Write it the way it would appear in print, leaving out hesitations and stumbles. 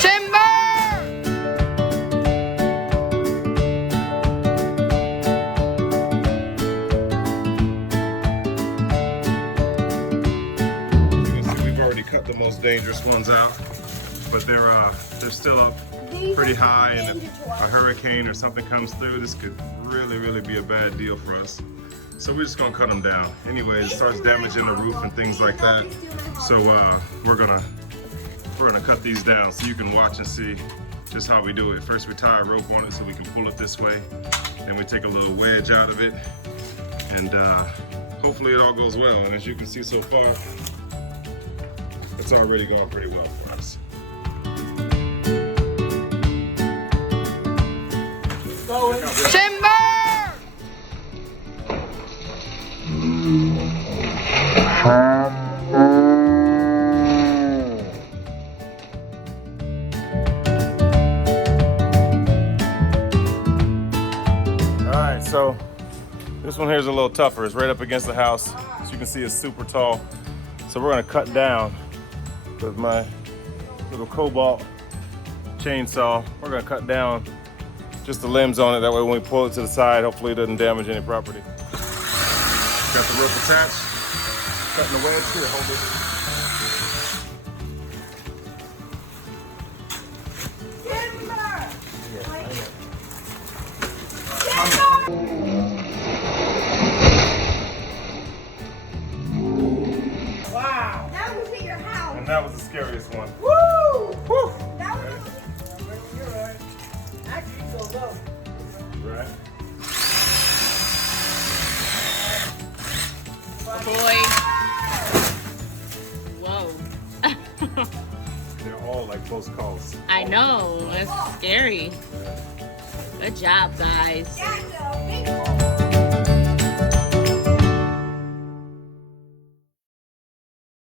Timber! Cut the most dangerous ones out, but they're still up pretty high, and if a hurricane or something comes through, this could really be a bad deal for us. So we're just gonna cut them down. Anyways, it starts damaging the roof and things like that. So we're gonna cut these down so you can watch and see just how we do it. First we tie a rope on it so we can pull it this way, then we take a little wedge out of it, and hopefully it all goes well. And as you can see so far, it's already going pretty well for us. Timber! Alright, so this one here is a little tougher. It's right up against the house. As you can see, it's super tall. So we're gonna cut down with my little Cobalt chainsaw. We're gonna cut down just the limbs on it. That way when we pull it to the side, hopefully it doesn't damage any property. Got the rope attached. Cutting the wedge here, hold it. Wow. That was at your house. And that was the scariest one. Woo! Woo! That was... You're right. Actually, you go low. Right. Boy. Whoa. They're all like close calls. I know. It's scary. Good job, guys. That's a big one.